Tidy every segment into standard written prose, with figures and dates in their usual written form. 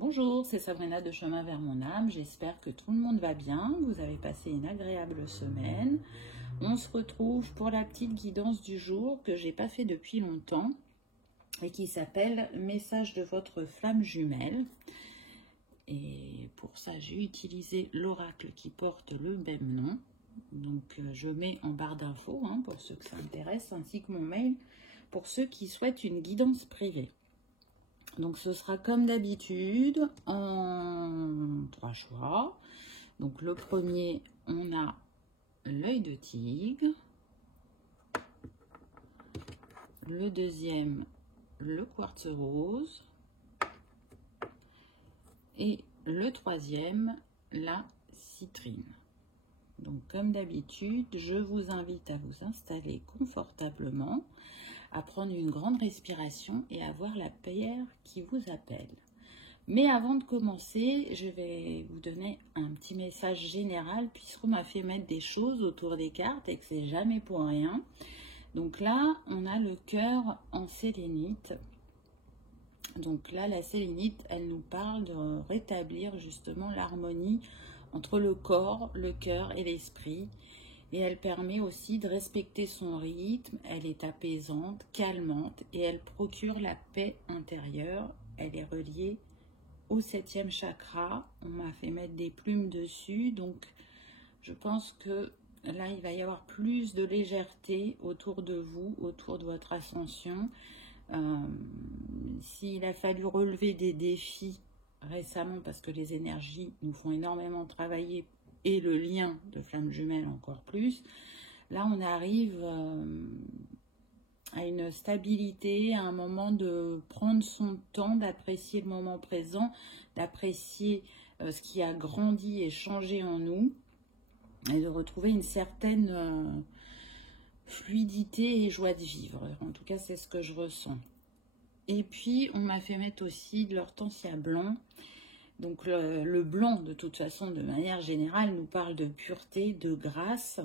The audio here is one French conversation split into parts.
Bonjour, c'est Sabrina de Chemin vers mon âme. J'espère que tout le monde va bien. Vous avez passé une agréable semaine. On se retrouve pour la petite guidance du jour que j'ai pas fait depuis longtemps et qui s'appelle Message de votre flamme jumelle. Et pour ça, j'ai utilisé l'oracle qui porte le même nom. Donc, je mets en barre d'infos pour ceux que ça intéresse, ainsi que mon mail pour ceux qui souhaitent une guidance privée. Donc, ce sera comme d'habitude en 3 choix. Donc, le premier, on a l'œil de tigre. Le deuxième, le quartz rose. Et le troisième, la citrine. Donc, comme d'habitude, je vous invite à vous installer confortablement, à prendre une grande respiration et à voir la pierre qui vous appelle. Mais avant de commencer, je vais vous donner un petit message général puisqu'on m'a fait mettre des choses autour des cartes et que c'est jamais pour rien. Donc là, on a le cœur en sélénite. Donc là, la sélénite, elle nous parle de rétablir justement l'harmonie entre le corps, le cœur et l'esprit. Et elle permet aussi de respecter son rythme. Elle est apaisante, calmante et elle procure la paix intérieure. Elle est reliée au 7e chakra. On m'a fait mettre des plumes dessus. Donc, je pense que là, il va y avoir plus de légèreté autour de vous, autour de votre ascension. S'il a fallu relever des défis récemment parce que les énergies nous font énormément travailler et le lien de flamme jumelle encore plus, là on arrive à une stabilité, à un moment de prendre son temps, d'apprécier le moment présent, d'apprécier ce qui a grandi et changé en nous et de retrouver une certaine fluidité et joie de vivre. En tout cas, c'est ce que je ressens. Et puis, on m'a fait mettre aussi de l'hortensia blanc. Donc, le blanc, de toute façon, de manière générale, nous parle de pureté, de grâce,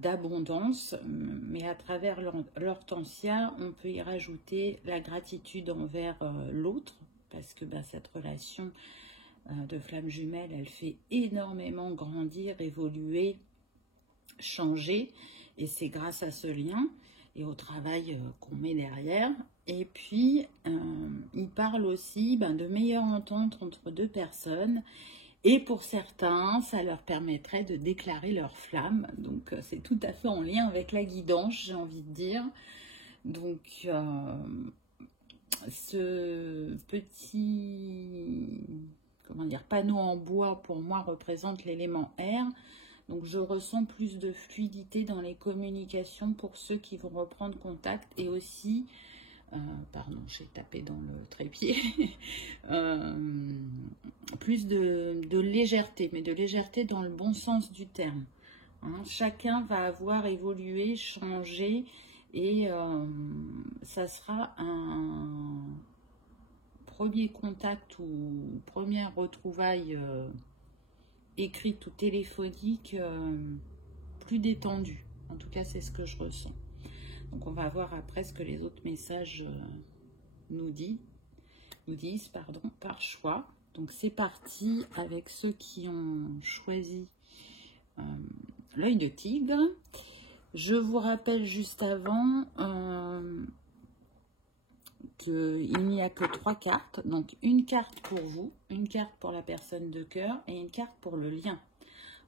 d'abondance. Mais à travers l'hortensia, on peut y rajouter la gratitude envers l'autre, parce que cette relation de flamme jumelle, elle fait énormément grandir, évoluer, changer. Et c'est grâce à ce lien et au travail qu'on met derrière. Et puis, il parle aussi de meilleure entente entre deux personnes. Et pour certains, ça leur permettrait de déclarer leur flamme. Donc, c'est tout à fait en lien avec la guidance, j'ai envie de dire. Donc, ce petit panneau en bois, pour moi, représente l'élément air. Donc, je ressens plus de fluidité dans les communications pour ceux qui vont reprendre contact et aussi... pardon, j'ai tapé dans le trépied, plus de légèreté, mais de légèreté dans le bon sens du terme. Chacun va avoir évolué, changé, et ça sera un premier contact ou première retrouvaille écrite ou téléphonique plus détendue. En tout cas, c'est ce que je ressens. Donc, on va voir après ce que les autres messages nous disent par choix. Donc, c'est parti avec ceux qui ont choisi l'œil de tigre. Je vous rappelle juste avant qu'il n'y a que 3 cartes. Donc, une carte pour vous, une carte pour la personne de cœur et une carte pour le lien.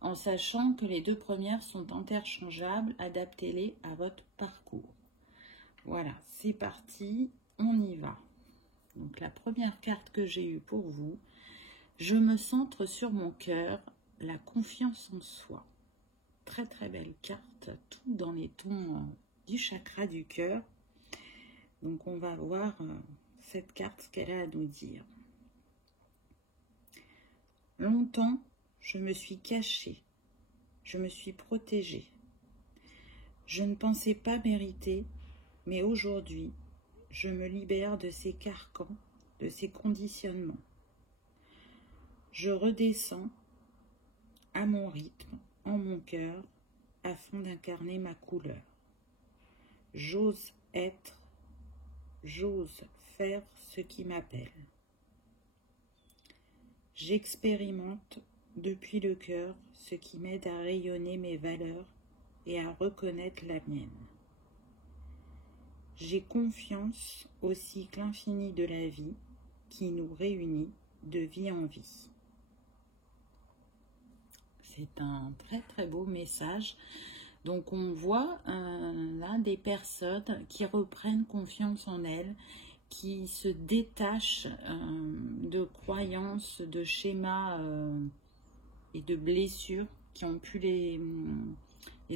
En sachant que les 2 premières sont interchangeables, adaptez-les à votre parcours. Voilà, c'est parti, on y va. Donc la première carte que j'ai eue pour vous, je me centre sur mon cœur, la confiance en soi. Très très belle carte, tout dans les tons du chakra du cœur. Donc on va voir cette carte, ce qu'elle a à nous dire. Longtemps, je me suis cachée, je me suis protégée. Je ne pensais pas mériter, mais aujourd'hui, je me libère de ces carcans, de ces conditionnements. Je redescends à mon rythme, en mon cœur, afin d'incarner ma couleur. J'ose être, j'ose faire ce qui m'appelle. J'expérimente depuis le cœur ce qui m'aide à rayonner mes valeurs et à reconnaître la mienne. J'ai confiance au cycle infini de la vie qui nous réunit de vie en vie. C'est un très très beau message. Donc on voit là des personnes qui reprennent confiance en elles, qui se détachent de croyances, de schémas et de blessures qui ont pu les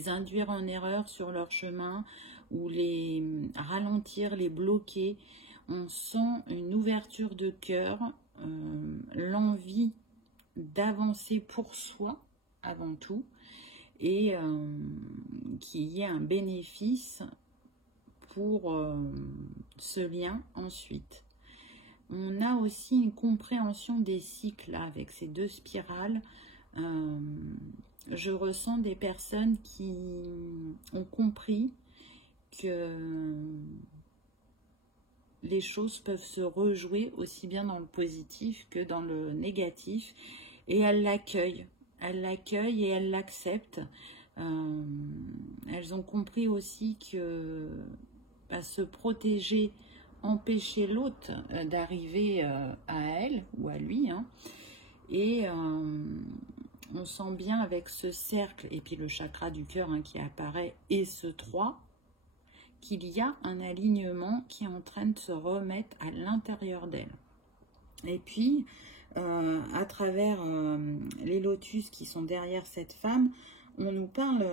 induire en erreur sur leur chemin ou les ralentir, les bloquer. On sent une ouverture de cœur, l'envie d'avancer pour soi avant tout, et qu'il y ait un bénéfice pour ce lien ensuite. On a aussi une compréhension des cycles là, avec ces deux spirales. Je ressens des personnes qui ont compris que les choses peuvent se rejouer aussi bien dans le positif que dans le négatif, et elles l'accueillent. Elles l'accueillent et elles l'acceptent. Elles ont compris aussi que se protéger, empêcher l'autre d'arriver à elle ou à lui. Hein. Et on sent bien avec ce cercle et puis le chakra du cœur qui apparaît et ce 3, qu'il y a un alignement qui est en train de se remettre à l'intérieur d'elle. Et puis, à travers les lotus qui sont derrière cette femme, on nous parle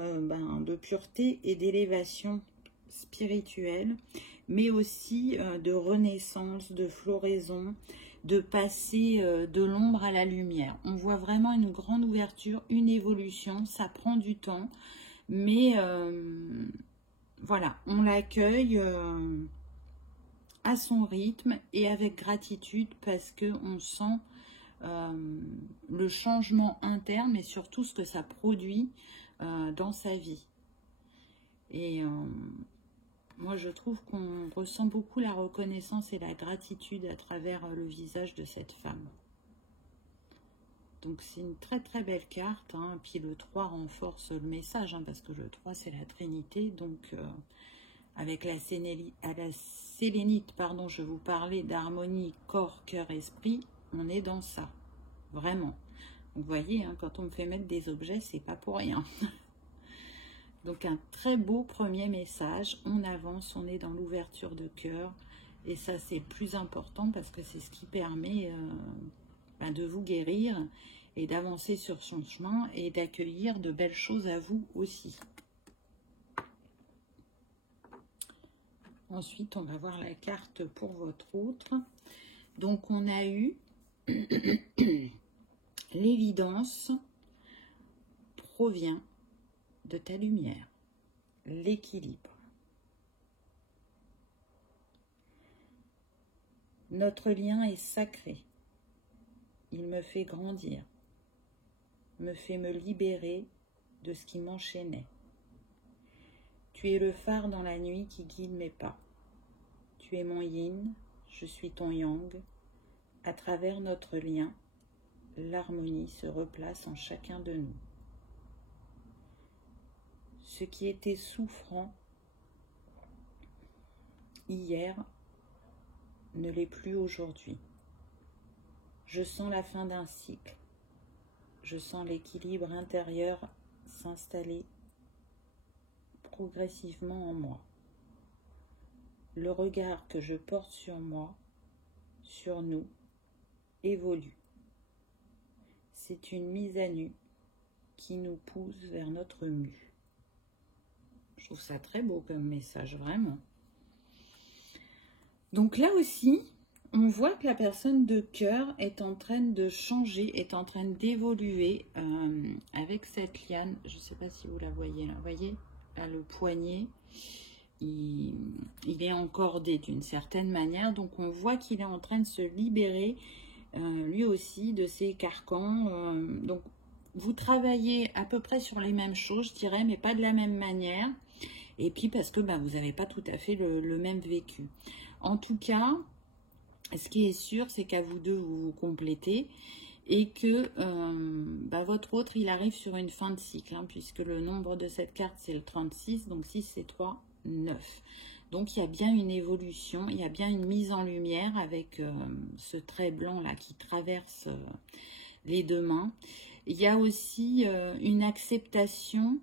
de pureté et d'élévation spirituelle, mais aussi de renaissance, de floraison, de passer de l'ombre à la lumière. On voit vraiment une grande ouverture, une évolution, ça prend du temps, mais voilà, on l'accueille à son rythme et avec gratitude parce qu'on sent le changement interne, mais surtout ce que ça produit dans sa vie. Et moi, je trouve qu'on ressent beaucoup la reconnaissance et la gratitude à travers le visage de cette femme. Donc, c'est une très très belle carte. Hein. Puis le 3 renforce le message, parce que le 3, c'est la Trinité. Donc, avec la sélénite, pardon, je vous parlais d'harmonie corps, cœur, esprit. On est dans ça, vraiment. Vous voyez, quand on me fait mettre des objets, c'est pas pour rien. Donc un très beau premier message, on avance, on est dans l'ouverture de cœur, et ça c'est plus important parce que c'est ce qui permet de vous guérir et d'avancer sur son chemin et d'accueillir de belles choses à vous aussi. Ensuite, on va voir la carte pour votre autre. Donc on a eu l'évidence provient de ta lumière, l'équilibre. Notre lien est sacré. Il me fait grandir, me fait me libérer de ce qui m'enchaînait. Tu es le phare dans la nuit qui guide mes pas. Tu es mon yin, je suis ton yang. À travers notre lien, l'harmonie se replace en chacun de nous. Ce qui était souffrant hier ne l'est plus aujourd'hui. Je sens la fin d'un cycle. Je sens l'équilibre intérieur s'installer progressivement en moi. Le regard que je porte sur moi, sur nous, évolue. C'est une mise à nu qui nous pousse vers notre mue. Je trouve ça très beau comme message, vraiment. Donc là aussi, on voit que la personne de cœur est en train de changer, est en train d'évoluer avec cette liane. Je ne sais pas si vous la voyez là. Vous voyez, là, le poignet, il est encordé d'une certaine manière. Donc on voit qu'il est en train de se libérer, lui aussi, de ses carcans. Donc vous travaillez à peu près sur les mêmes choses, je dirais, mais pas de la même manière. Et puis parce que vous n'avez pas tout à fait le même vécu. En tout cas, ce qui est sûr, c'est qu'à vous deux, vous vous complétez. et que votre autre, il arrive sur une fin de cycle, hein, puisque le nombre de cette carte, c'est le 36, donc 6, c'est 3, 9. Donc, il y a bien une évolution, il y a bien une mise en lumière avec ce trait blanc-là qui traverse les deux mains. Il y a aussi une acceptation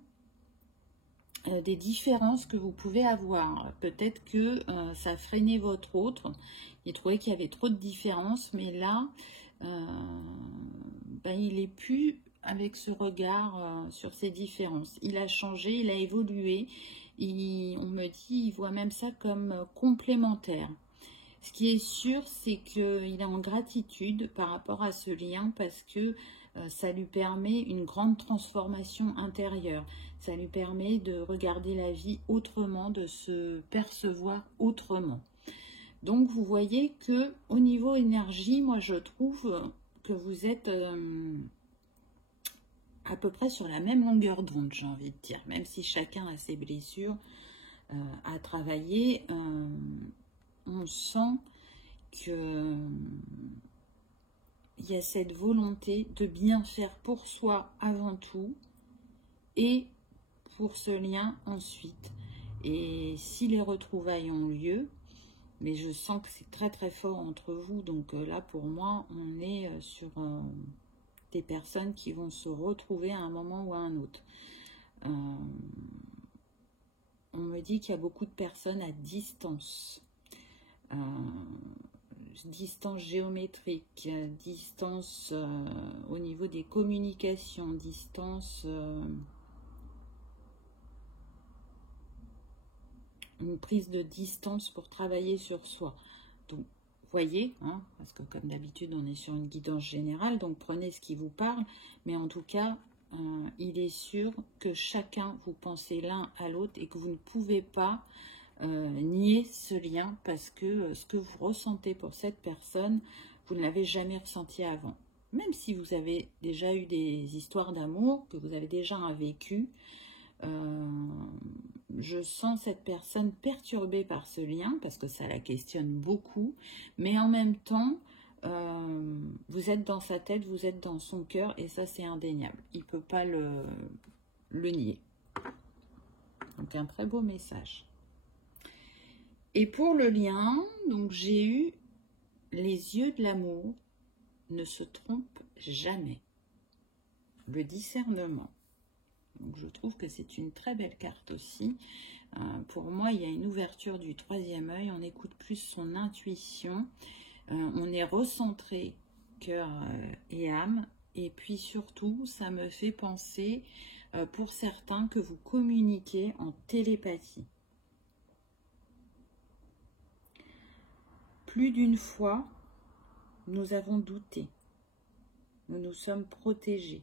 des différences que vous pouvez avoir. Peut-être que ça freinait votre autre. Il trouvait qu'il y avait trop de différences, mais là, il est plus avec ce regard sur ces différences. Il a changé, il a évolué. On me dit, il voit même ça comme complémentaire. Ce qui est sûr, c'est qu'il est en gratitude par rapport à ce lien parce que ça lui permet une grande transformation intérieure. Ça lui permet de regarder la vie autrement, de se percevoir autrement. Donc, vous voyez que au niveau énergie, moi, je trouve que vous êtes à peu près sur la même longueur d'onde, j'ai envie de dire. Même si chacun a ses blessures à travailler, on sent que il y a cette volonté de bien faire pour soi avant tout et pour ce lien ensuite. Et si les retrouvailles ont lieu, mais je sens que c'est très très fort entre vous, donc là pour moi on est sur des personnes qui vont se retrouver à un moment ou à un autre. On me dit qu'il y a beaucoup de personnes à distance. Distance géométrique, distance au niveau des communications, distance, une prise de distance pour travailler sur soi. Donc, voyez, hein, parce que comme d'habitude, on est sur une guidance générale, donc prenez ce qui vous parle, mais en tout cas, il est sûr que chacun, vous pensez l'un à l'autre et que vous ne pouvez pas nier ce lien parce que ce que vous ressentez pour cette personne, vous ne l'avez jamais ressenti avant. Même si vous avez déjà eu des histoires d'amour, que vous avez déjà un vécu, je sens cette personne perturbée par ce lien parce que ça la questionne beaucoup, mais en même temps, vous êtes dans sa tête, vous êtes dans son cœur et ça c'est indéniable. Il ne peut pas le nier. Donc un très beau message. Et pour le lien, donc j'ai eu les yeux de l'amour ne se trompent jamais. Le discernement. Donc je trouve que c'est une très belle carte aussi. Pour moi, il y a une ouverture du troisième œil. On écoute plus son intuition. On est recentré cœur et âme. Et puis surtout, ça me fait penser pour certains que vous communiquez en télépathie. Plus d'une fois, nous avons douté. Nous nous sommes protégés.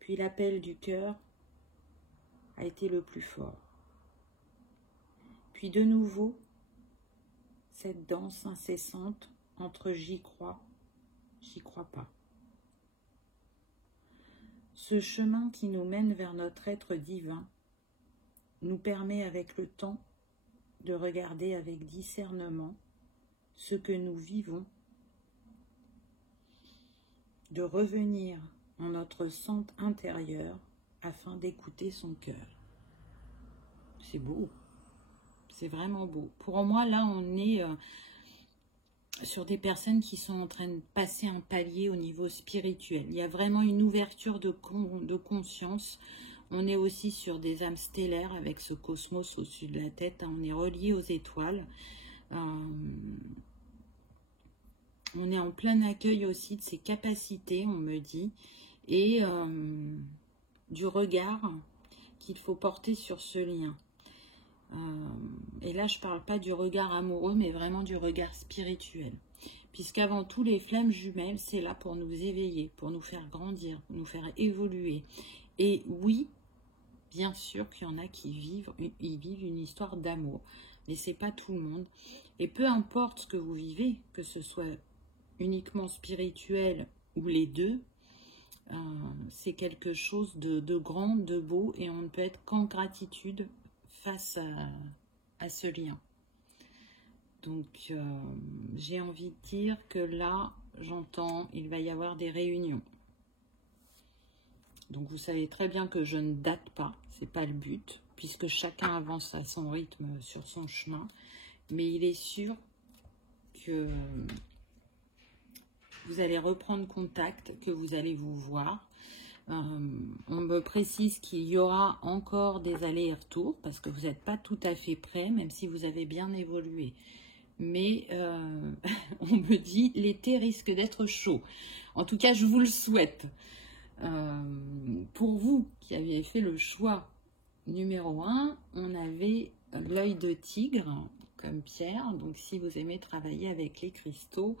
Puis l'appel du cœur a été le plus fort. Puis de nouveau, cette danse incessante entre j'y crois pas. Ce chemin qui nous mène vers notre être divin nous permet avec le temps de regarder avec discernement ce que nous vivons, de revenir en notre centre intérieur afin d'écouter son cœur. C'est beau, c'est vraiment beau. Pour moi, là, on est sur des personnes qui sont en train de passer un palier au niveau spirituel. Il y a vraiment une ouverture de conscience. On est aussi sur des âmes stellaires avec ce cosmos au-dessus de la tête. On est relié aux étoiles. On est en plein accueil aussi de ses capacités, on me dit, et du regard qu'il faut porter sur ce lien. Et là, je ne parle pas du regard amoureux, mais vraiment du regard spirituel. Puisqu'avant tout, les flammes jumelles, c'est là pour nous éveiller, pour nous faire grandir, pour nous faire évoluer. Et oui, bien sûr qu'il y en a qui vivent une histoire d'amour, mais ce n'est pas tout le monde. Et peu importe ce que vous vivez, que ce soit uniquement spirituel ou les deux, c'est quelque chose de grand, de beau, et on ne peut être qu'en gratitude face à ce lien. Donc j'ai envie de dire que là, j'entends, il va y avoir des réunions. Donc vous savez très bien que je ne date pas, c'est pas le but, puisque chacun avance à son rythme sur son chemin. Mais il est sûr que vous allez reprendre contact, que vous allez vous voir. On me précise qu'il y aura encore des allers et retours, parce que vous n'êtes pas tout à fait prêt, même si vous avez bien évolué. Mais on me dit l'été risque d'être chaud. En tout cas, je vous le souhaite. Pour vous qui aviez fait le choix numéro 1, on avait l'œil de tigre comme pierre. Donc si vous aimez travailler avec les cristaux,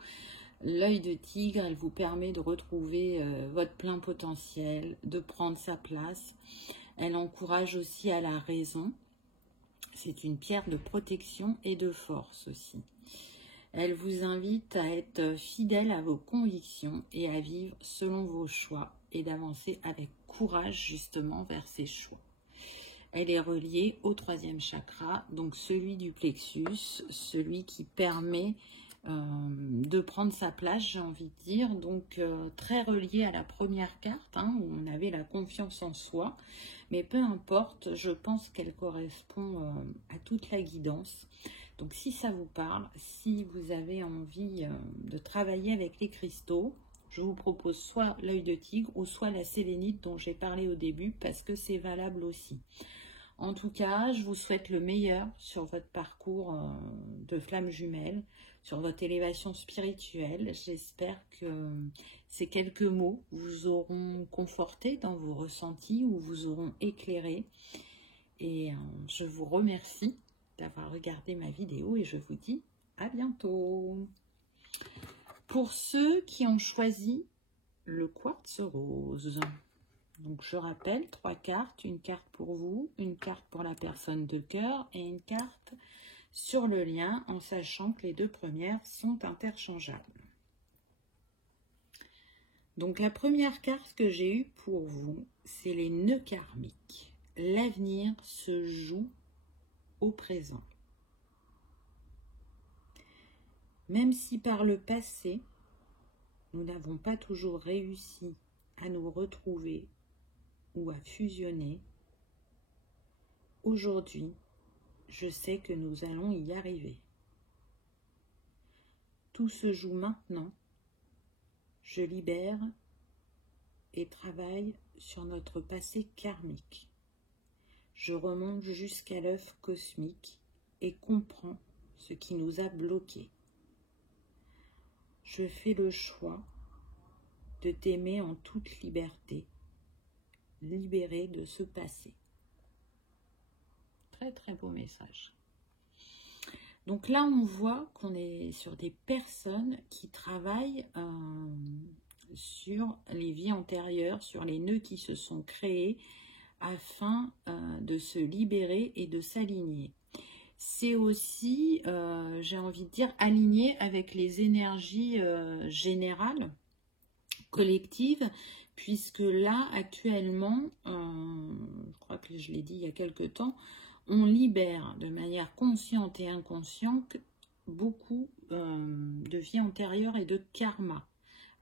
l'œil de tigre, elle vous permet de retrouver votre plein potentiel, de prendre sa place. Elle encourage aussi à la raison. C'est une pierre de protection et de force aussi. Elle vous invite à être fidèle à vos convictions et à vivre selon vos choix et d'avancer avec courage justement vers ces choix. Elle est reliée au 3e chakra, donc celui du plexus, celui qui permet de prendre sa place, j'ai envie de dire, donc très relié à la première carte, hein, où on avait la confiance en soi, mais peu importe, je pense qu'elle correspond à toute la guidance. Donc si ça vous parle, si vous avez envie de travailler avec les cristaux, je vous propose soit l'œil de tigre ou soit la sélénite dont j'ai parlé au début, parce que c'est valable aussi. En tout cas, je vous souhaite le meilleur sur votre parcours de flamme jumelle, sur votre élévation spirituelle. J'espère que ces quelques mots vous auront conforté dans vos ressentis ou vous auront éclairé. Et je vous remercie d'avoir regardé ma vidéo et je vous dis à bientôt. Pour ceux qui ont choisi le quartz rose, donc je rappelle, 3 cartes, une carte pour vous, une carte pour la personne de cœur et une carte sur le lien, en sachant que les 2 premières sont interchangeables. Donc la première carte que j'ai eue pour vous, c'est les nœuds karmiques. L'avenir se joue au présent. Même si par le passé, nous n'avons pas toujours réussi à nous retrouver ou à fusionner, aujourd'hui, je sais que nous allons y arriver. Tout se joue maintenant. Je libère et travaille sur notre passé karmique. Je remonte jusqu'à l'œuf cosmique et comprends ce qui nous a bloqués. Je fais le choix de t'aimer en toute liberté, libéré de ce passé. Très très beau message. Donc là, on voit qu'on est sur des personnes qui travaillent sur les vies antérieures, sur les nœuds qui se sont créés afin de se libérer et de s'aligner. C'est aussi, j'ai envie de dire, aligné avec les énergies générales, collectives, puisque là, actuellement, je crois que je l'ai dit il y a quelque temps, on libère de manière consciente et inconsciente beaucoup de vies antérieures et de karma,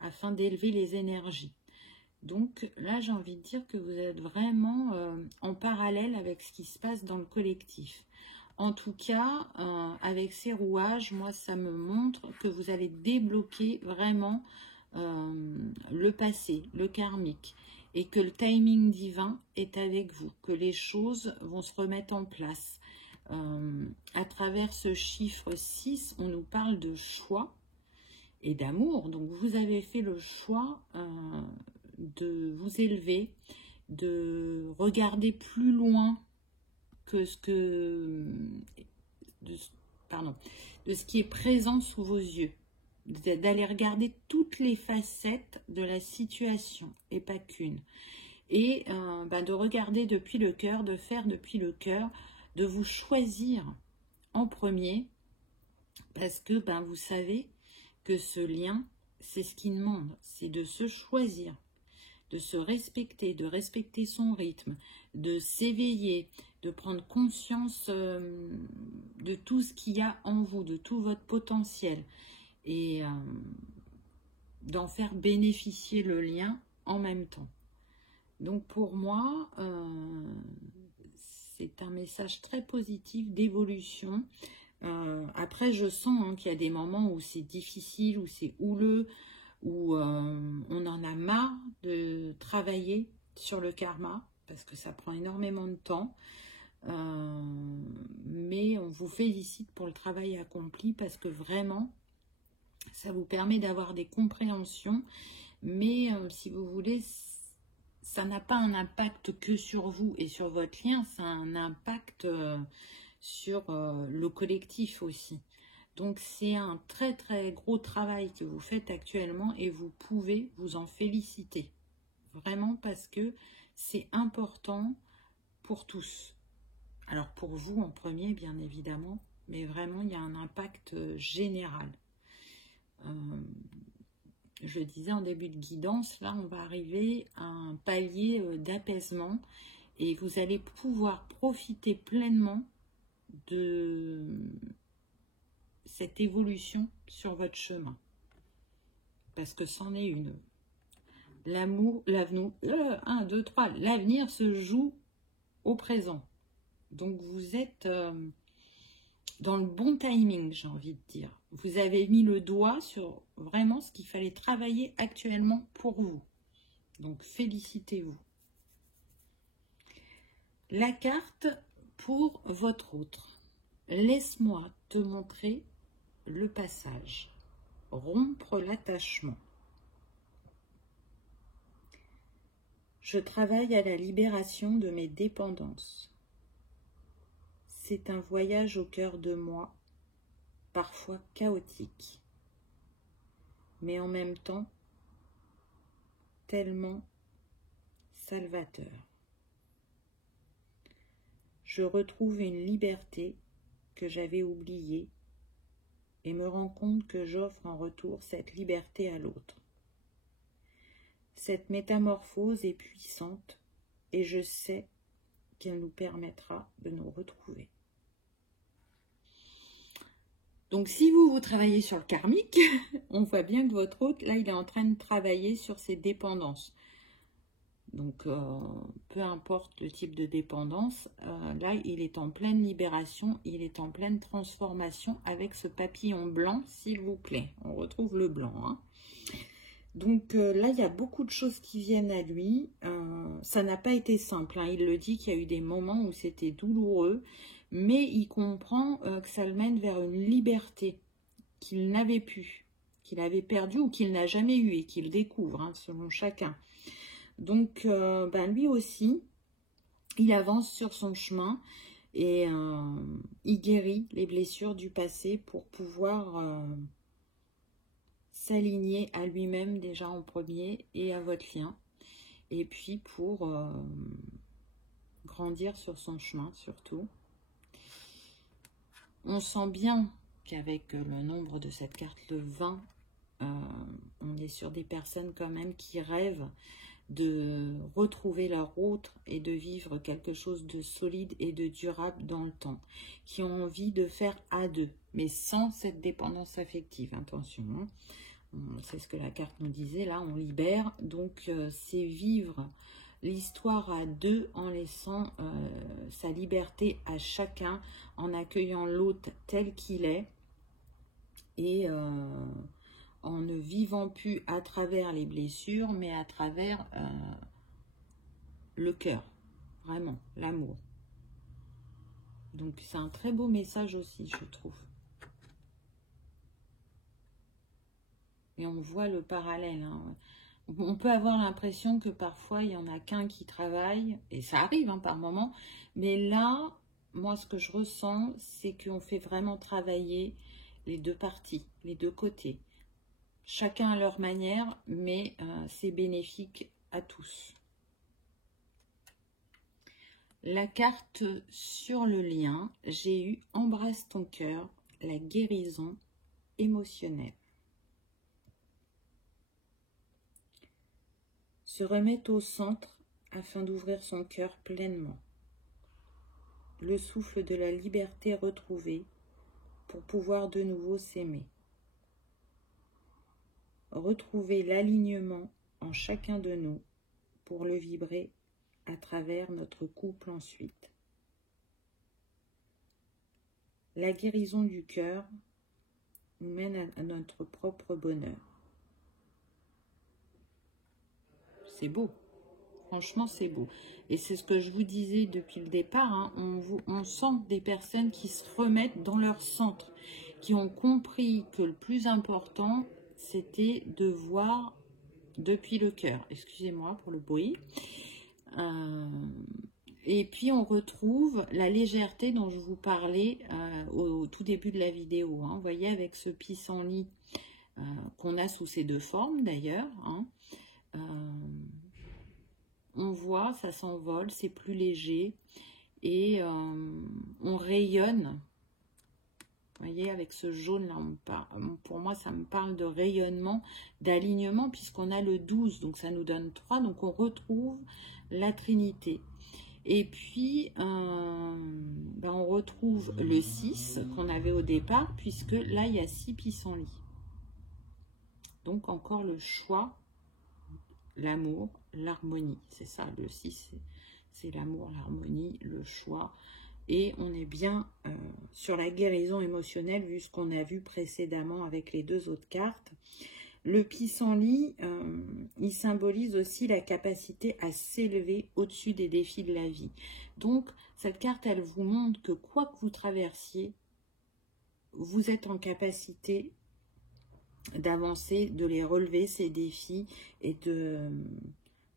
afin d'élever les énergies. Donc là, j'ai envie de dire que vous êtes vraiment en parallèle avec ce qui se passe dans le collectif. En tout cas, avec ces rouages, moi, ça me montre que vous allez débloquer vraiment le passé, le karmique, et que le timing divin est avec vous, que les choses vont se remettre en place. À travers ce chiffre 6, on nous parle de choix et d'amour. Donc, vous avez fait le choix de vous élever, de regarder plus loin que ce qui est présent sous vos yeux, d'aller regarder toutes les facettes de la situation et pas qu'une, et de regarder depuis le cœur, de faire depuis le cœur, de vous choisir en premier, parce que vous savez que ce lien, c'est ce qui demande, c'est de se choisir, de se respecter, de respecter son rythme, de s'éveiller, de prendre conscience de tout ce qu'il y a en vous, de tout votre potentiel. Et d'en faire bénéficier le lien en même temps. Donc pour moi, c'est un message très positif d'évolution. Après, je sens qu'il y a des moments où c'est difficile, où c'est houleux, où on en a marre de travailler sur le karma, parce que ça prend énormément de temps. Mais on vous félicite pour le travail accompli, parce que vraiment, ça vous permet d'avoir des compréhensions. Mais si vous voulez, ça n'a pas un impact que sur vous et sur votre lien, ça a un impact sur le collectif aussi. Donc c'est un très très gros travail que vous faites actuellement et vous pouvez vous en féliciter. Vraiment, parce que c'est important pour tous. Alors pour vous en premier bien évidemment, mais vraiment il y a un impact général. Je disais en début de guidance, là on va arriver à un palier d'apaisement et vous allez pouvoir profiter pleinement de cette évolution sur votre chemin. Parce que c'en est une. L'amour, l'avenir, 1, 2, 3, l'avenir se joue au présent. Donc vous êtes dans le bon timing, j'ai envie de dire. Vous avez mis le doigt sur vraiment ce qu'il fallait travailler actuellement pour vous. Donc félicitez-vous. La carte pour votre autre. Laisse-moi te montrer le passage. Rompre l'attachement. Je travaille à la libération de mes dépendances. C'est un voyage au cœur de moi, parfois chaotique, mais en même temps tellement salvateur. Je retrouve une liberté que j'avais oubliée et me rends compte que j'offre en retour cette liberté à l'autre. Cette métamorphose est puissante et je sais qu'elle nous permettra de nous retrouver. Donc si vous travaillez sur le karmique, on voit bien que votre hôte, là, il est en train de travailler sur ses dépendances. Donc peu importe le type de dépendance, là, il est en pleine libération, il est en pleine transformation avec ce papillon blanc, s'il vous plaît. On retrouve le blanc, hein. Donc là, il y a beaucoup de choses qui viennent à lui. Ça n'a pas été simple, hein. Il le dit qu'il y a eu des moments où c'était douloureux, mais il comprend que ça le mène vers une liberté qu'il n'avait plus, qu'il avait perdue ou qu'il n'a jamais eu et qu'il découvre, hein, selon chacun. Donc lui aussi, il avance sur son chemin et il guérit les blessures du passé pour pouvoir s'aligner à lui-même déjà en premier et à votre lien. Et puis pour grandir sur son chemin surtout. On sent bien qu'avec le nombre de cette carte, le 20, on est sur des personnes quand même qui rêvent de retrouver leur autre et de vivre quelque chose de solide et de durable dans le temps, qui ont envie de faire à deux, mais sans cette dépendance affective, attention, hein. C'est ce que la carte nous disait, là on libère, donc c'est vivre l'histoire à deux en laissant sa liberté à chacun, en accueillant l'autre tel qu'il est et en ne vivant plus à travers les blessures, mais à travers le cœur, vraiment, l'amour. Donc c'est un très beau message aussi, je trouve. Et on voit le parallèle, hein. On peut avoir l'impression que parfois il n'y en a qu'un qui travaille, et ça arrive hein, par moment, mais là, moi ce que je ressens, c'est qu'on fait vraiment travailler les deux parties, les deux côtés. Chacun à leur manière, mais c'est bénéfique à tous. La carte sur le lien, j'ai eu « Embrasse ton cœur », la guérison émotionnelle. Se remettre au centre afin d'ouvrir son cœur pleinement. Le souffle de la liberté retrouvée pour pouvoir de nouveau s'aimer. retrouver l'alignement en chacun de nous pour le vibrer à travers notre couple ensuite. La guérison du cœur nous mène à notre propre bonheur. C'est beau. Franchement, c'est beau. Et c'est ce que je vous disais depuis le départ. Hein, on sent des personnes qui se remettent dans leur centre, qui ont compris que le plus important, c'était de voir depuis le cœur. Excusez-moi pour le bruit. Et puis, on retrouve la légèreté dont je vous parlais au tout début de la vidéo. Hein. Vous voyez, avec ce pissenlit qu'on a sous ces deux formes d'ailleurs. Hein. On voit, ça s'envole, c'est plus léger. Et on rayonne. Vous voyez, avec ce jaune-là, pour moi, ça me parle de rayonnement, d'alignement, puisqu'on a le 12, donc ça nous donne 3. Donc, on retrouve la Trinité. Et puis, on retrouve le 6 qu'on avait au départ, puisque là, il y a 6 pissenlits. Donc, encore le choix, l'amour, l'harmonie. C'est ça, le 6, c'est l'amour, l'harmonie, le choix. Et on est bien sur la guérison émotionnelle, vu ce qu'on a vu précédemment avec les deux autres cartes. Le pissenlit, il symbolise aussi la capacité à s'élever au-dessus des défis de la vie. Donc, cette carte, elle vous montre que quoi que vous traversiez, vous êtes en capacité d'avancer, de les relever, ces défis, et de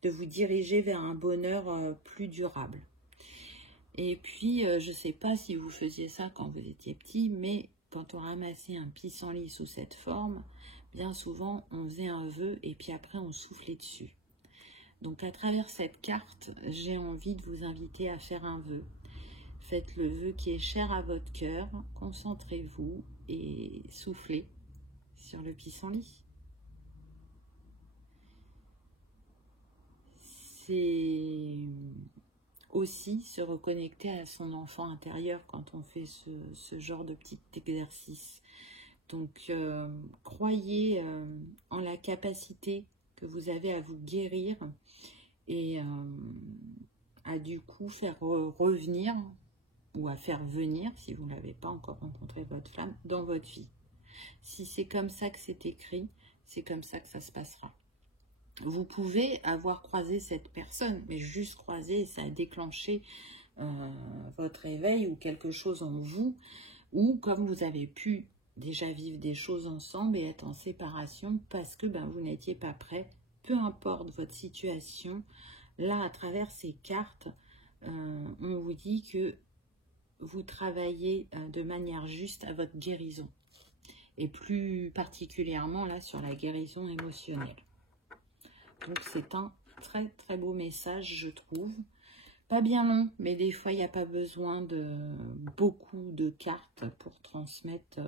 vous diriger vers un bonheur plus durable. Et puis, je ne sais pas si vous faisiez ça quand vous étiez petit, mais quand on ramassait un pissenlit sous cette forme, bien souvent, on faisait un vœu et puis après, on soufflait dessus. Donc, à travers cette carte, j'ai envie de vous inviter à faire un vœu. Faites le vœu qui est cher à votre cœur, concentrez-vous et soufflez sur le pissenlit. C'est aussi se reconnecter à son enfant intérieur quand on fait ce genre de petit exercice. Donc, croyez en la capacité que vous avez à vous guérir et à du coup faire revenir ou à faire venir, si vous n'avez pas encore rencontré votre flamme, dans votre vie. Si c'est comme ça que c'est écrit, c'est comme ça que ça se passera. Vous pouvez avoir croisé cette personne, mais juste croisé, ça a déclenché votre éveil ou quelque chose en vous, ou comme vous avez pu déjà vivre des choses ensemble et être en séparation parce que vous n'étiez pas prêt, peu importe votre situation. Là, à travers ces cartes, on vous dit que vous travaillez de manière juste à votre guérison, et plus particulièrement là sur la guérison émotionnelle. Donc, c'est un très, très beau message, je trouve. Pas bien long, mais des fois, il n'y a pas besoin de beaucoup de cartes pour transmettre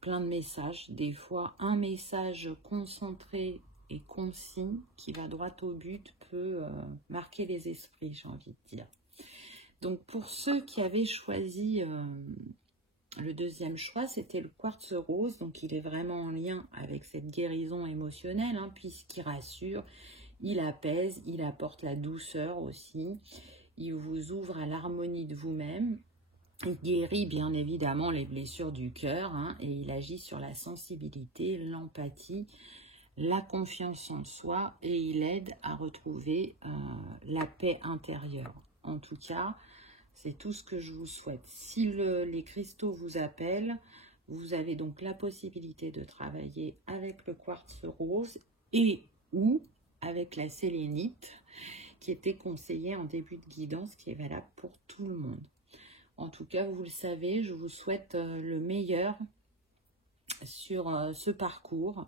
plein de messages. Des fois, un message concentré et concis qui va droit au but peut marquer les esprits, j'ai envie de dire. Donc, pour ceux qui avaient choisi... le deuxième choix, c'était le quartz rose, donc il est vraiment en lien avec cette guérison émotionnelle, hein, puisqu'il rassure, il apaise, il apporte la douceur aussi, il vous ouvre à l'harmonie de vous-même, il guérit bien évidemment les blessures du cœur, hein, et il agit sur la sensibilité, l'empathie, la confiance en soi, et il aide à retrouver la paix intérieure. En tout cas, c'est tout ce que je vous souhaite. Si les cristaux vous appellent, vous avez donc la possibilité de travailler avec le quartz rose et ou avec la sélénite qui était conseillée en début de guidance, qui est valable pour tout le monde. En tout cas, vous le savez, je vous souhaite le meilleur sur ce parcours.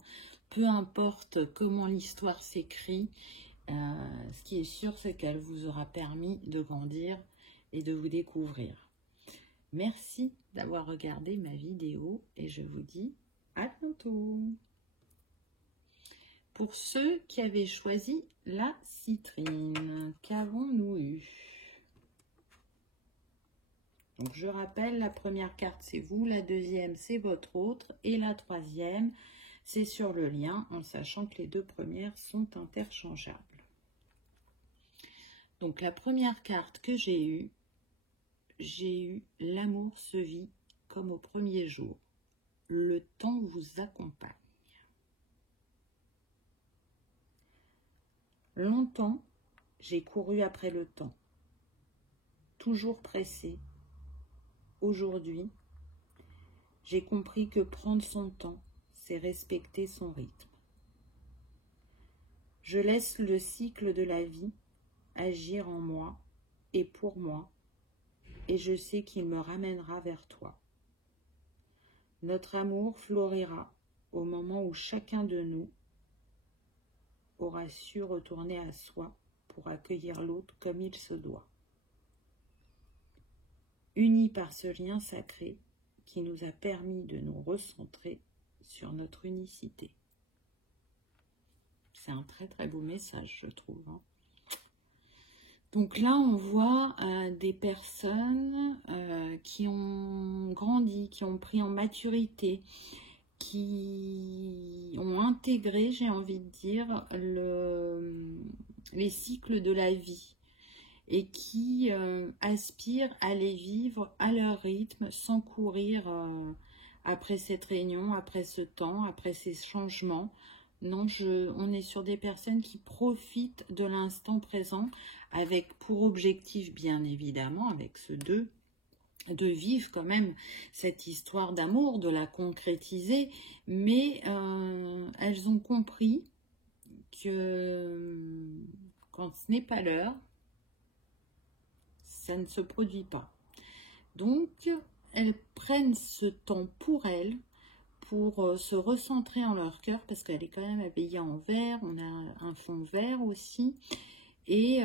Peu importe comment l'histoire s'écrit, ce qui est sûr, c'est qu'elle vous aura permis de grandir et de vous découvrir. Merci d'avoir regardé ma vidéo et je vous dis à bientôt. Pour ceux qui avaient choisi la citrine, qu'avons-nous eu? Donc je rappelle, la première carte c'est vous, la deuxième c'est votre autre et la troisième c'est sur le lien, en sachant que les deux premières sont interchangeables. Donc la première carte que j'ai eue, l'amour se vit comme au premier jour. Le temps vous accompagne. Longtemps, j'ai couru après le temps, toujours pressé. Aujourd'hui, j'ai compris que prendre son temps, c'est respecter son rythme. Je laisse le cycle de la vie agir en moi et pour moi, et je sais qu'il me ramènera vers toi. Notre amour florira au moment où chacun de nous aura su retourner à soi pour accueillir l'autre comme il se doit. Unis par ce lien sacré qui nous a permis de nous recentrer sur notre unicité. C'est un très très beau message, je trouve. Donc là, on voit des personnes qui ont grandi, qui ont pris en maturité, qui ont intégré, j'ai envie de dire, les cycles de la vie et qui aspirent à les vivre à leur rythme sans courir après cette réunion, après ce temps, après ces changements. Non, on est sur des personnes qui profitent de l'instant présent avec pour objectif, bien évidemment, avec ce 2, de vivre quand même cette histoire d'amour, de la concrétiser, mais elles ont compris que quand ce n'est pas l'heure, ça ne se produit pas. Donc, elles prennent ce temps pour elles, pour se recentrer en leur cœur, parce qu'elle est quand même habillée en vert, on a un fond vert aussi, et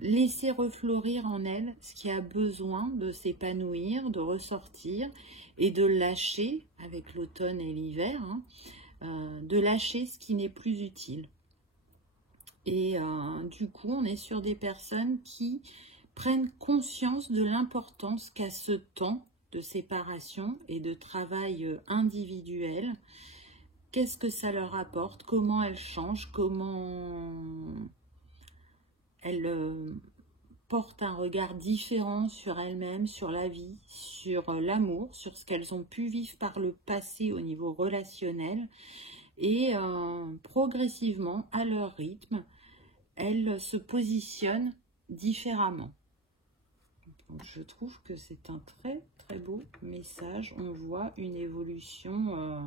laisser refleurir en elle ce qui a besoin de s'épanouir, de ressortir et de lâcher, avec l'automne et l'hiver, de lâcher ce qui n'est plus utile. Et du coup, on est sur des personnes qui prennent conscience de l'importance qu'a ce temps de séparation et de travail individuel. Qu'est-ce que ça leur apporte? Comment elles changent? Comment elles portent un regard différent sur elles-mêmes, sur la vie, sur l'amour, sur ce qu'elles ont pu vivre par le passé au niveau relationnel. Et progressivement, à leur rythme, elles se positionnent différemment. Donc, je trouve que c'est un très très beau message. On voit une évolution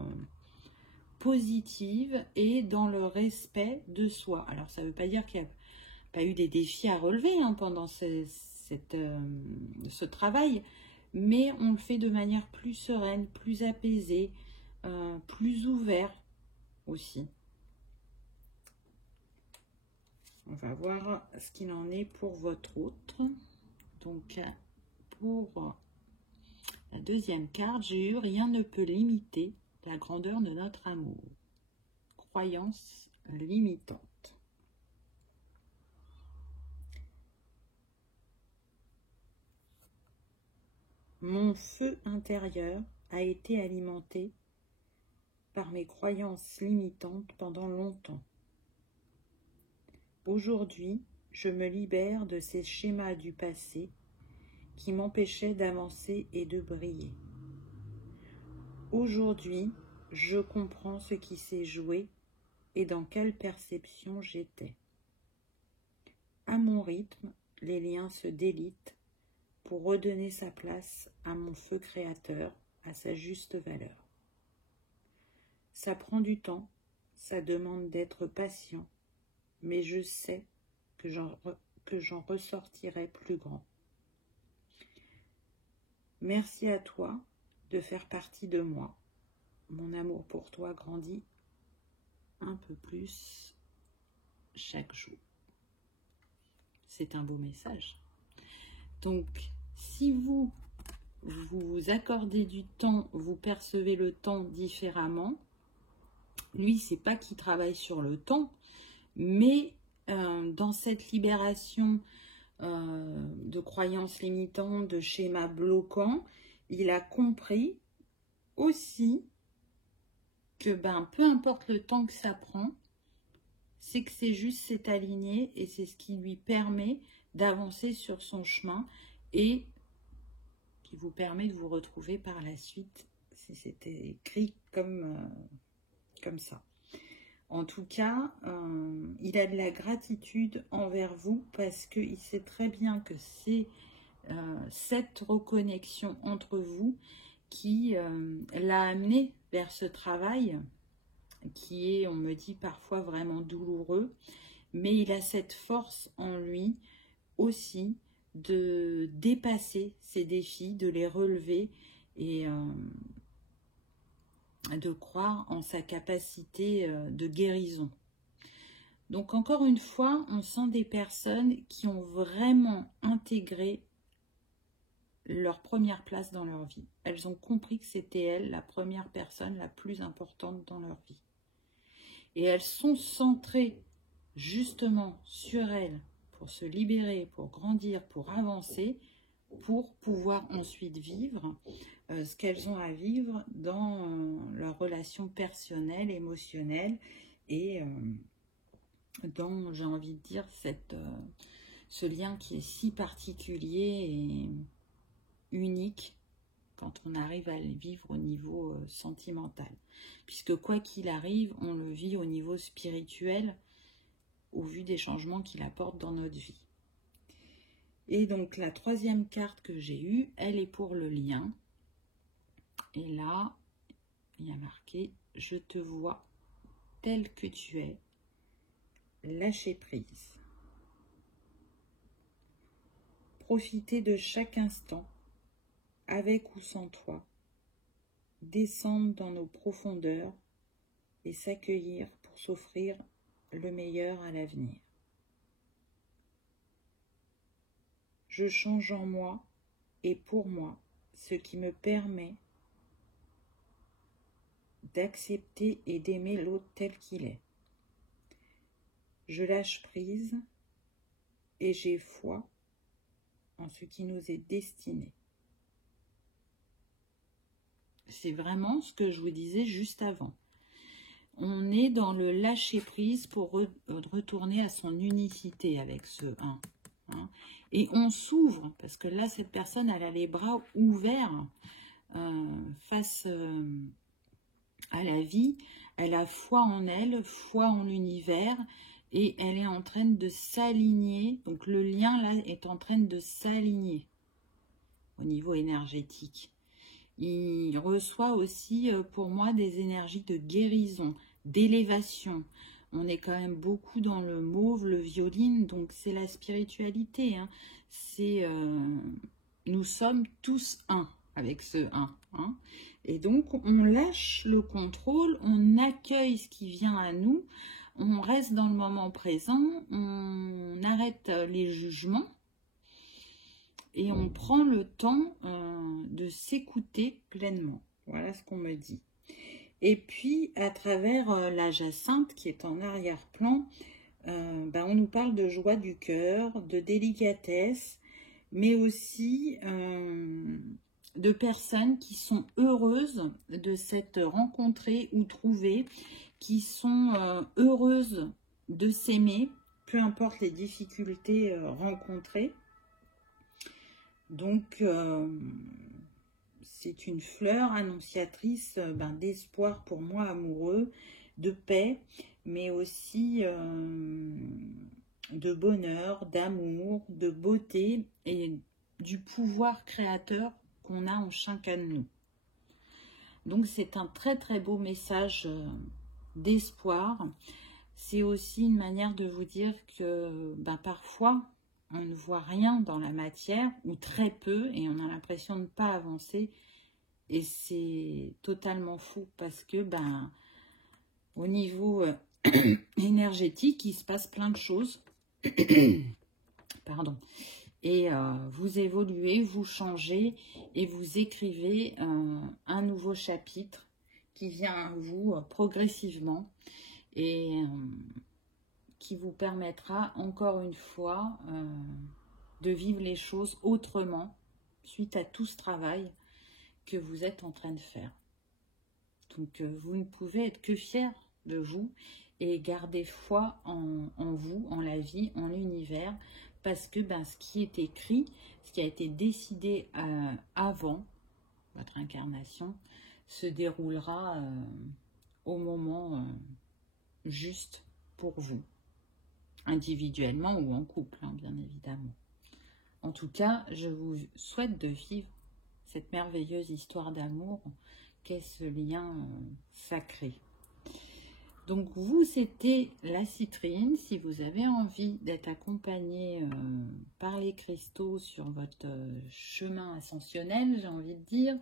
positive et dans le respect de soi. Alors ça ne veut pas dire qu'il n'y a pas eu des défis à relever pendant ce travail, mais on le fait de manière plus sereine, plus apaisée, plus ouverte aussi. On va voir ce qu'il en est pour votre autre. Donc, pour la deuxième carte, j'ai eu « Rien ne peut limiter la grandeur de notre amour ». Croyance limitante. Mon feu intérieur a été alimenté par mes croyances limitantes pendant longtemps. Aujourd'hui, je me libère de ces schémas du passé qui m'empêchaient d'avancer et de briller. Aujourd'hui, je comprends ce qui s'est joué et dans quelle perception j'étais. À mon rythme, les liens se délitent pour redonner sa place à mon feu créateur, à sa juste valeur. Ça prend du temps, ça demande d'être patient, mais je sais que j'en ressortirai plus grand. Merci à toi de faire partie de moi. Mon amour pour toi grandit un peu plus chaque jour. C'est un beau message. Donc, si vous vous accordez du temps, vous percevez le temps différemment. Lui, c'est pas qu'il travaille sur le temps, mais dans cette libération de croyances limitantes, de schémas bloquants, il a compris aussi que peu importe le temps que ça prend, c'est que c'est aligné et c'est ce qui lui permet d'avancer sur son chemin et qui vous permet de vous retrouver par la suite, si c'était écrit comme ça. En tout cas, il a de la gratitude envers vous parce qu'il sait très bien que c'est cette reconnexion entre vous qui l'a amené vers ce travail qui est, on me dit, parfois vraiment douloureux, mais il a cette force en lui aussi de dépasser ces défis, de les relever et de croire en sa capacité de guérison. Donc encore une fois, on sent des personnes qui ont vraiment intégré leur première place dans leur vie. Elles ont compris que c'était elles, la première personne la plus importante dans leur vie. Et elles sont centrées justement sur elles pour se libérer, pour grandir, pour avancer, pour pouvoir ensuite vivre ce qu'elles ont à vivre dans leur relation personnelle, émotionnelle et dans, j'ai envie de dire, ce lien qui est si particulier et unique quand on arrive à le vivre au niveau sentimental. Puisque quoi qu'il arrive, on le vit au niveau spirituel au vu des changements qu'il apporte dans notre vie. Et donc la troisième carte que j'ai eue, elle est pour le lien. Et là, il y a marqué « Je te vois tel que tu es, lâcher prise. Profiter de chaque instant, avec ou sans toi, descendre dans nos profondeurs et s'accueillir pour s'offrir le meilleur à l'avenir. Je change en moi et pour moi ce qui me permet d'accepter et d'aimer l'autre tel qu'il est. Je lâche prise et j'ai foi en ce qui nous est destiné. » C'est vraiment ce que je vous disais juste avant. On est dans le lâcher-prise pour retourner à son unicité avec ce 1. Hein. Et on s'ouvre, parce que là, cette personne, elle a les bras ouverts face à la vie. Elle a foi en elle, foi en l'univers, et elle est en train de s'aligner. Donc le lien, là, est en train de s'aligner au niveau énergétique. Il reçoit aussi, pour moi, des énergies de guérison, d'élévation. On est quand même beaucoup dans le mauve, le violine, donc c'est la spiritualité. Hein. Nous sommes tous un avec ce 1. Hein. Et donc, on lâche le contrôle, on accueille ce qui vient à nous, on reste dans le moment présent, on arrête les jugements. Et on prend le temps de s'écouter pleinement. Voilà ce qu'on me dit. Et puis, à travers la jacinthe qui est en arrière-plan, on nous parle de joie du cœur, de délicatesse, mais aussi de personnes qui sont heureuses de s'être rencontrées ou trouvées, qui sont heureuses de s'aimer, peu importe les difficultés rencontrées. Donc, c'est une fleur annonciatrice d'espoir pour moi amoureux, de paix, mais aussi de bonheur, d'amour, de beauté et du pouvoir créateur qu'on a en chacun de nous. Donc, c'est un très très beau message d'espoir. C'est aussi une manière de vous dire que parfois, on ne voit rien dans la matière, ou très peu, et on a l'impression de ne pas avancer. Et c'est totalement fou, parce que au niveau énergétique, il se passe plein de choses. Pardon. Et vous évoluez, vous changez, et vous écrivez un nouveau chapitre qui vient à vous progressivement. Et qui vous permettra encore une fois de vivre les choses autrement suite à tout ce travail que vous êtes en train de faire. Donc, vous ne pouvez être que fier de vous et garder foi en vous, en la vie, en l'univers, parce que ce qui est écrit, ce qui a été décidé avant votre incarnation, se déroulera au moment juste pour vous, individuellement ou en couple, hein, bien évidemment. En tout cas, je vous souhaite de vivre cette merveilleuse histoire d'amour qu'est ce lien sacré. Donc vous, c'était la citrine. Si vous avez envie d'être accompagné par les cristaux sur votre chemin ascensionnel, j'ai envie de dire,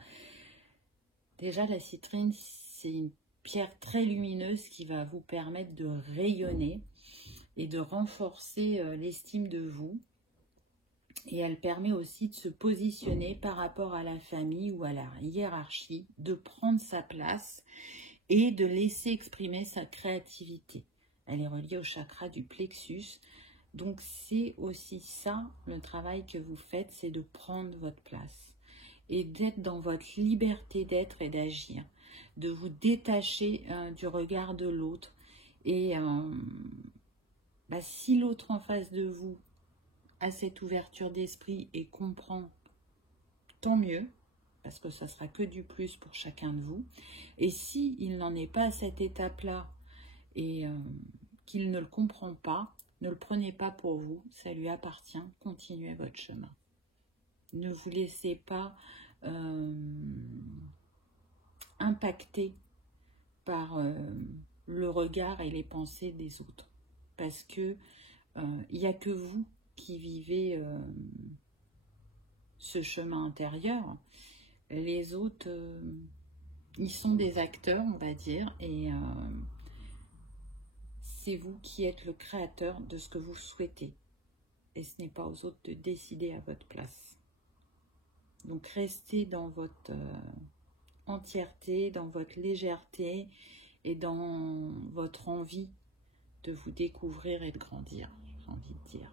déjà la citrine, c'est une pierre très lumineuse qui va vous permettre de rayonner et de renforcer l'estime de vous. Et elle permet aussi de se positionner par rapport à la famille ou à la hiérarchie, de prendre sa place et de laisser exprimer sa créativité. Elle est reliée au chakra du plexus. Donc c'est aussi ça, le travail que vous faites, c'est de prendre votre place et d'être dans votre liberté d'être et d'agir, de vous détacher du regard de l'autre. Et si l'autre en face de vous a cette ouverture d'esprit et comprend, tant mieux, parce que ça sera que du plus pour chacun de vous. Et si il n'en est pas à cette étape-là et qu'il ne le comprend pas, ne le prenez pas pour vous, ça lui appartient, continuez votre chemin. Ne vous laissez pas impacter par le regard et les pensées des autres, parce que il n'y a que vous qui vivez ce chemin intérieur. Les autres, ils sont des acteurs, on va dire, et c'est vous qui êtes le créateur de ce que vous souhaitez. Et ce n'est pas aux autres de décider à votre place. Donc restez dans votre entièreté, dans votre légèreté et dans votre envie de vous découvrir et de grandir, j'ai envie de dire.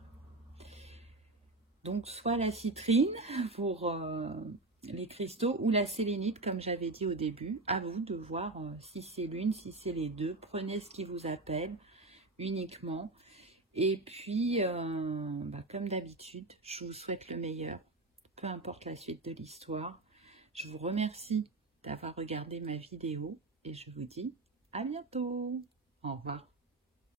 Donc soit la citrine pour les cristaux ou la sélénite comme j'avais dit au début. À vous de voir si c'est l'une, si c'est les deux. Prenez ce qui vous appelle uniquement. Et puis, comme d'habitude, je vous souhaite le meilleur. Peu importe la suite de l'histoire. Je vous remercie d'avoir regardé ma vidéo et je vous dis à bientôt. Au revoir.